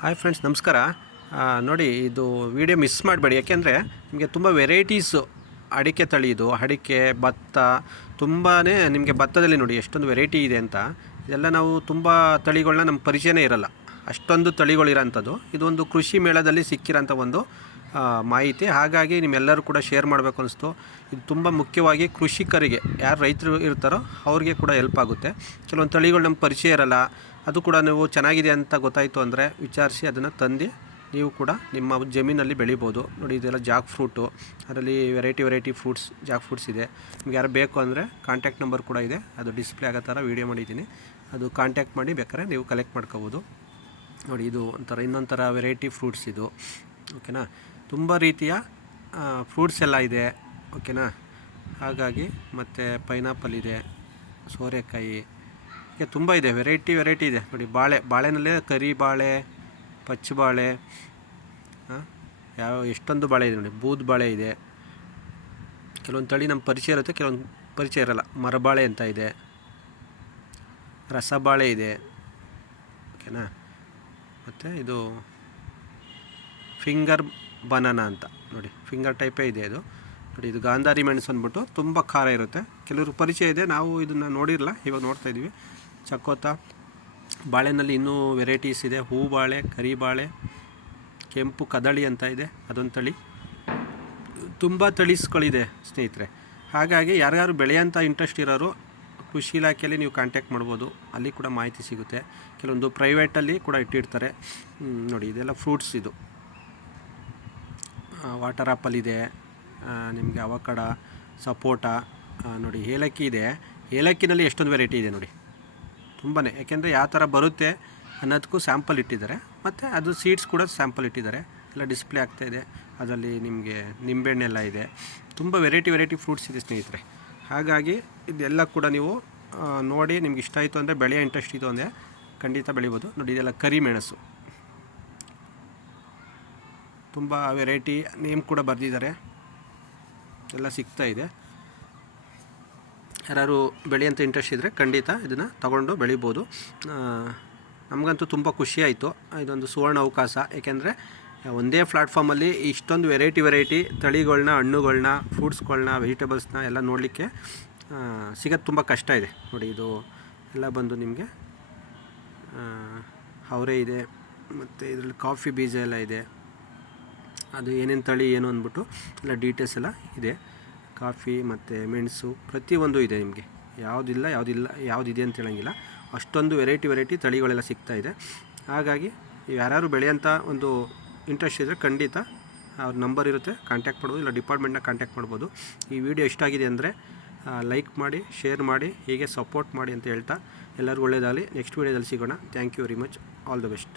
Hi friends, ನಮಸ್ಕಾರ. ನೋಡಿ, ಇದು ವಿಡಿಯೋ ಮಿಸ್ ಮಾಡಬೇಡಿ. ಯಾಕೆಂದರೆ ನಿಮಗೆ ತುಂಬ ವೆರೈಟೀಸು ಅಡಿಕೆ ತಳಿ, ಇದು ಅಡಿಕೆ, ಭತ್ತ, ತುಂಬಾ ನಿಮಗೆ ಭತ್ತದಲ್ಲಿ ನೋಡಿ ಎಷ್ಟೊಂದು ವೆರೈಟಿ ಇದೆ ಅಂತ. ಇದೆಲ್ಲ ನಾವು ತುಂಬ ತಳಿಗಳನ್ನ ನಮ್ಮ ಪರಿಚಯನೇ ಇರಲ್ಲ, ಅಷ್ಟೊಂದು ತಳಿಗಳಿರೋಂಥದ್ದು. ಇದೊಂದು ಕೃಷಿ ಮೇಳದಲ್ಲಿ ಸಿಕ್ಕಿರೋಂಥ ಒಂದು ಮಾಹಿತಿ. ಹಾಗಾಗಿ ನಿಮ್ಮೆಲ್ಲರೂ ಕೂಡ ಶೇರ್ ಮಾಡಬೇಕು ಅನಿಸ್ತು. ಇದು ತುಂಬ ಮುಖ್ಯವಾಗಿ ಕೃಷಿಕರಿಗೆ, ಯಾರು ರೈತರು ಇರ್ತಾರೋ ಅವ್ರಿಗೆ ಕೂಡ ಹೆಲ್ಪ್ ಆಗುತ್ತೆ. ಕೆಲವೊಂದು ತಳಿಗಳು ನಮ್ಮ ಪರಿಚಯ ಇರಲ್ಲ, ಅದು ಕೂಡ ನೀವು ಚೆನ್ನಾಗಿದೆ ಅಂತ ಗೊತ್ತಾಯಿತು ಅಂದರೆ ವಿಚಾರಿಸಿ ಅದನ್ನು ತಂದು ನೀವು ಕೂಡ ನಿಮ್ಮ ಜಮೀನಲ್ಲಿ ಬೆಳಿಬೋದು. ನೋಡಿ, ಇದೆಲ್ಲ ಜಾಕ್ ಫ್ರೂಟು, ಅದರಲ್ಲಿ ವೆರೈಟಿ ಫ್ರೂಟ್ಸ್, ಜಾಕ್ ಫ್ರೂಟ್ಸ್ ಇದೆ. ನಿಮ್ಗೆ ಯಾರು ಬೇಕು ಅಂದರೆ ಕಾಂಟ್ಯಾಕ್ಟ್ ನಂಬರ್ ಕೂಡ ಇದೆ, ಅದು ಡಿಸ್ಪ್ಲೇ ಆಗೋ ಥರ ವೀಡಿಯೋ ಮಾಡಿದ್ದೀನಿ. ಅದು ಕಾಂಟ್ಯಾಕ್ಟ್ ಮಾಡಿ ಬೇಕಾದ್ರೆ ನೀವು ಕಲೆಕ್ಟ್ ಮಾಡ್ಕೋಬೋದು. ನೋಡಿ, ಇದು ಇನ್ನೊಂಥರ ವೆರೈಟಿ ಫ್ರೂಟ್ಸ್ ಇದು, ಓಕೆನಾ. ತುಂಬ ರೀತಿಯ ಫ್ರೂಟ್ಸ್ ಎಲ್ಲ ಇದೆ, ಓಕೆನಾ. ಹಾಗಾಗಿ ಮತ್ತು ಪೈನಾಪಲ್ ಇದೆ, ಸೋರೆಕಾಯಿ, ಹೀಗೆ ತುಂಬ ಇದೆ, ವೆರೈಟಿ ಇದೆ. ನೋಡಿ, ಬಾಳೆನಲ್ಲೇ ಕರಿ ಬಾಳೆ, ಪಚ್ಚ ಬಾಳೆ, ಎಷ್ಟೊಂದು ಬಾಳೆ ಇದೆ ನೋಡಿ. ಬೂದ್ ಬಾಳೆ ಇದೆ, ಕೆಲವೊಂದು ತಳಿ ನಮ್ಮ ಪರಿಚಯ ಇರುತ್ತೆ, ಕೆಲವೊಂದು ಪರಿಚಯ ಇರಲ್ಲ. ಮರಬಾಳೆ ಅಂತ ಇದೆ, ರಸಬಾಳೆ ಇದೆ, ಓಕೆನಾ. ಮತ್ತು ಇದು ಫಿಂಗರ್ ಬನಾನಾ ಅಂತ ನೋಡಿ, ಫಿಂಗರ್ ಟೈಪೇ ಇದೆ ಇದು. ನೋಡಿ, ಇದು ಗಾಂಧಾರಿ ಮೆಣಸು ಅಂದ್ಬಿಟ್ಟು ತುಂಬ ಖಾರ ಇರುತ್ತೆ. ಕೆಲವರು ಪರಿಚಯ ಇದೆ, ನಾವು ಇದನ್ನು ನೋಡಿರಲ್ಲ, ಇವಾಗ ನೋಡ್ತಾ ಇದ್ದೀವಿ. ಚಕೋತ ಬಾಳೆನಲ್ಲಿ ಇನ್ನೂ ವೆರೈಟೀಸ್ ಇದೆ. ಹೂ ಬಾಳೆ, ಕರಿ ಬಾಳೆ, ಕೆಂಪು ಕದಳಿ ಅಂತ ಇದೆ, ಅದೊಂದು ತಳಿ. ತುಂಬ ತಳಿಸ್ಗಳಿದೆ ಸ್ನೇಹಿತರೆ. ಹಾಗಾಗಿ ಯಾರ್ಯಾರು ಬೆಳೆಯೋಂಥ ಇಂಟ್ರೆಸ್ಟ್ ಇರೋರು ಕೃಷಿ ಇಲಾಖೆಯಲ್ಲಿ ನೀವು ಕಾಂಟ್ಯಾಕ್ಟ್ ಮಾಡ್ಬೋದು, ಅಲ್ಲಿ ಕೂಡ ಮಾಹಿತಿ ಸಿಗುತ್ತೆ. ಕೆಲವೊಂದು ಪ್ರೈವೇಟಲ್ಲಿ ಕೂಡ ಇಟ್ಟಿರ್ತಾರೆ. ನೋಡಿ, ಇದೆಲ್ಲ ಫ್ರೂಟ್ಸ್. ಇದು ವಾಟರ್ ಆ್ಯಪಲ್ ಇದೆ, ನಿಮಗೆ ಅವಕಡ, ಸಪೋಟ, ನೋಡಿ ಏಲಕ್ಕಿ ಇದೆ. ಏಲಕ್ಕಿನಲ್ಲಿ ಎಷ್ಟೊಂದು ವೆರೈಟಿ ಇದೆ ನೋಡಿ, ತುಂಬಾ. ಯಾಕೆಂದರೆ ಯಾವ ಥರ ಬರುತ್ತೆ ಅನ್ನೋದಕ್ಕೂ ಸ್ಯಾಂಪಲ್ ಇಟ್ಟಿದ್ದಾರೆ, ಮತ್ತು ಅದು ಸೀಡ್ಸ್ ಕೂಡ ಸ್ಯಾಂಪಲ್ ಇಟ್ಟಿದ್ದಾರೆ, ಎಲ್ಲ ಡಿಸ್ಪ್ಲೇ ಆಗ್ತಾಯಿದೆ. ಅದರಲ್ಲಿ ನಿಮಗೆ ನಿಂಬೆಹಣ್ಣೆಲ್ಲ ಇದೆ. ತುಂಬ ವೆರೈಟಿ ಫ್ರೂಟ್ಸ್ ಇದೆ ಸ್ನೇಹಿತರೆ. ಹಾಗಾಗಿ ಇದೆಲ್ಲ ಕೂಡ ನೀವು ನೋಡಿ, ನಿಮ್ಗೆ ಇಷ್ಟ ಆಯಿತು ಅಂದರೆ, ಬೆಳೆಯೋ ಇಂಟ್ರೆಸ್ಟ್ ಇದು ಅಂದರೆ ಖಂಡಿತ ಬೆಳಿಬೋದು. ನೋಡಿ, ಇದೆಲ್ಲ ಕರಿ ಮೆಣಸು, ತುಂಬ ವೆರೈಟಿ, ನೇಮ್ ಕೂಡ ಬರೆದಿದ್ದಾರೆ, ಎಲ್ಲ ಸಿಗ್ತಾ ಇದೆ. ಯಾರು ಬೆಳೆಯಂಥ ಇಂಟ್ರೆಸ್ಟ್ ಇದ್ದರೆ ಖಂಡಿತ ಇದನ್ನು ತಗೊಂಡು ಬೆಳಿಬೋದು. ನಮಗಂತೂ ತುಂಬ ಖುಷಿಯಾಯಿತು. ಇದೊಂದು ಸುವರ್ಣ ಅವಕಾಶ. ಏಕೆಂದರೆ ಒಂದೇ ಪ್ಲ್ಯಾಟ್ಫಾರ್ಮಲ್ಲಿ ಇಷ್ಟೊಂದು ವೆರೈಟಿ ತಳಿಗಳನ್ನ, ಹಣ್ಣುಗಳನ್ನ, ಫ್ರೂಟ್ಸ್ಗಳನ್ನ, ವೆಜಿಟೇಬಲ್ಸ್ನ ಎಲ್ಲ ನೋಡಲಿಕ್ಕೆ ಸಿಗೋದು ತುಂಬ ಕಷ್ಟ ಇದೆ. ನೋಡಿ, ಇದು ಎಲ್ಲ ಬಂದು ನಿಮಗೆ ಅವರೇ ಇದೆ, ಮತ್ತು ಇದರಲ್ಲಿ ಕಾಫಿ ಬೀಜ ಎಲ್ಲ ಇದೆ. ಅದು ಏನೇನು ತಳಿ ಏನು ಅಂದ್ಬಿಟ್ಟು ಎಲ್ಲ ಡೀಟೇಲ್ಸ್ ಎಲ್ಲ ಇದೆ. ಕಾಫಿ ಮತ್ತು ಮೆಣಸು ಪ್ರತಿಯೊಂದು ಇದೆ. ನಿಮಗೆ ಯಾವುದಿದೆ ಅಂತ ಹೇಳೋಂಗಿಲ್ಲ, ಅಷ್ಟೊಂದು ವೆರೈಟಿ ತಳಿಗಳೆಲ್ಲ ಸಿಗ್ತಾಯಿದೆ. ಹಾಗಾಗಿ ಯಾರು ಬೆಳೆಯೋಂಥ ಒಂದು ಇಂಟ್ರೆಸ್ಟ್ ಇದ್ದರೆ ಖಂಡಿತ ಅವ್ರ ನಂಬರ್ ಇರುತ್ತೆ, ಕಾಂಟ್ಯಾಕ್ಟ್ ಮಾಡ್ಬೋದು, ಇಲ್ಲ ಡಿಪಾರ್ಟ್ಮೆಂಟ್ನ ಕಾಂಟ್ಯಾಕ್ಟ್ ಮಾಡ್ಬೋದು. ಈ ವಿಡಿಯೋ ಇಷ್ಟ ಆಗಿದೆ ಅಂದರೆ ಲೈಕ್ ಮಾಡಿ, ಶೇರ್ ಮಾಡಿ, ಹೀಗೆ ಸಪೋರ್ಟ್ ಮಾಡಿ ಅಂತ ಹೇಳ್ತಾ ಎಲ್ಲರಿಗೂ ಒಳ್ಳೆಯದಾಗಲಿ. ನೆಕ್ಸ್ಟ್ ವೀಡಿಯೋದಲ್ಲಿ ಸಿಗೋಣ. Thank you very much. All the best.